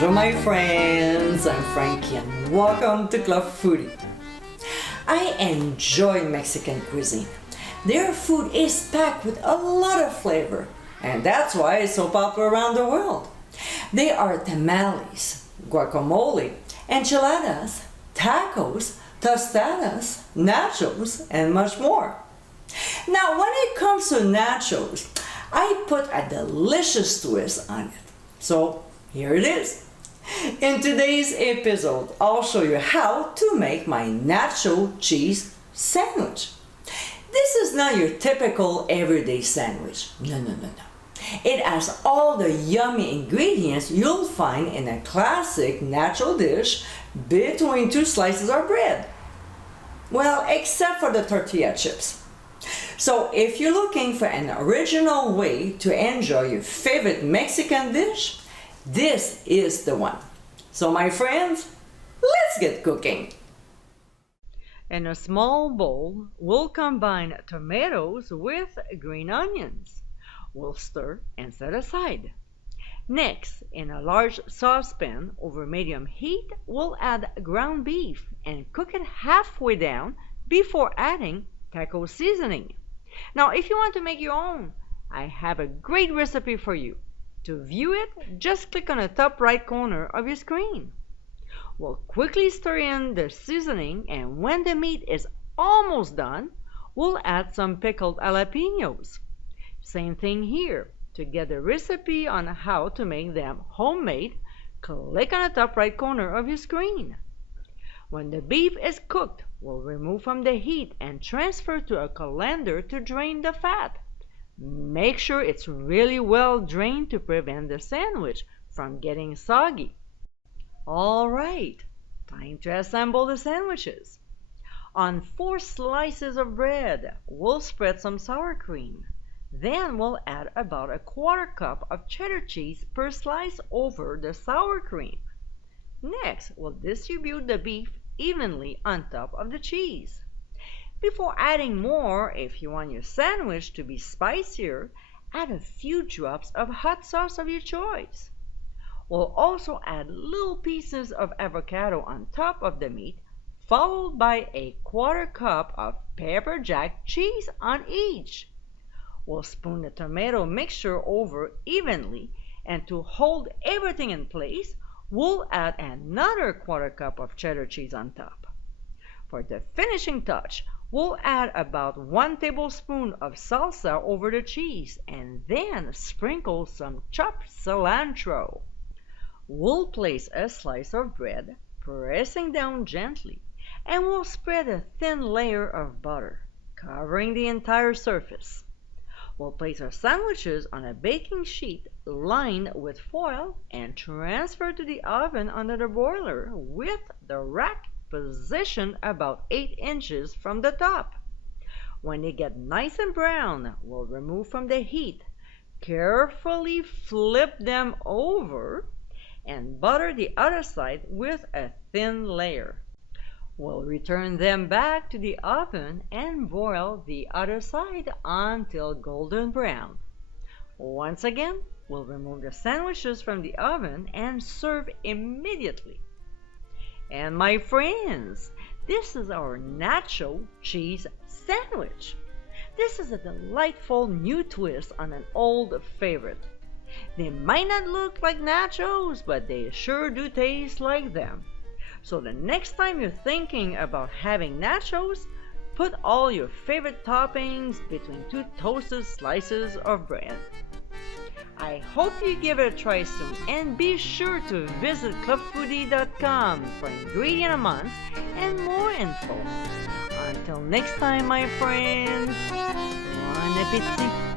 Bonjour my friends, I'm Frankie and welcome to Club Foodie. I enjoy Mexican cuisine. Their food is packed with a lot of flavor, and that's why it's so popular around the world. They are tamales, guacamole, enchiladas, tacos, tostadas, nachos, and much more. Now when it comes to nachos, I put a delicious twist on it. So here it is. In today's episode, I'll show you how to make my nacho cheese sandwich. This is not your typical everyday sandwich. No. It has all the yummy ingredients you'll find in a classic nacho dish between two slices of bread. Well, except for the tortilla chips. So if you're looking for an original way to enjoy your favorite Mexican dish, this is the one. So my friends, let's get cooking. In a small bowl, we'll combine tomatoes with green onions. We'll stir and set aside. Next, in a large saucepan over medium heat, we'll add ground beef and cook it halfway down before adding taco seasoning. Now, if you want to make your own, I have a great recipe for you. To view it, just click on the top right corner of your screen. We'll quickly stir in the seasoning, and when the meat is almost done, we'll add some pickled jalapenos. Same thing here. To get the recipe on how to make them homemade, click on the top right corner of your screen. When the beef is cooked, we'll remove from the heat and transfer to a colander to drain the fat. Make sure it's really well drained to prevent the sandwich from getting soggy. All right, time to assemble the sandwiches. On 4 slices of bread, we'll spread some sour cream. Then we'll add about 1/4 cup of cheddar cheese per slice over the sour cream. Next, we'll distribute the beef evenly on top of the cheese. Before adding more, if you want your sandwich to be spicier, add a few drops of hot sauce of your choice. We'll also add little pieces of avocado on top of the meat, followed by 1/4 cup of pepper jack cheese on each. We'll spoon the tomato mixture over evenly, and to hold everything in place, we'll add another 1/4 cup of cheddar cheese on top. For the finishing touch, we'll add about 1 tablespoon of salsa over the cheese and then sprinkle some chopped cilantro. We'll place a slice of bread, pressing down gently, and we'll spread a thin layer of butter, covering the entire surface. We'll place our sandwiches on a baking sheet lined with foil and transfer to the oven under the broiler with the rack positioned about 8 inches from the top. When they get nice and brown, we'll remove from the heat, carefully flip them over, and butter the other side with a thin layer. We'll return them back to the oven and broil the other side until golden brown. Once again, we'll remove the sandwiches from the oven and serve immediately. And my friends, this is our nacho cheese sandwich. This is a delightful new twist on an old favorite. They might not look like nachos, but they sure do taste like them. So the next time you're thinking about having nachos, put all your favorite toppings between 2 toasted slices of bread. I hope you give it a try soon, and be sure to visit clubfoodie.com for ingredient amounts and more info. Until next time, my friends, bon appétit!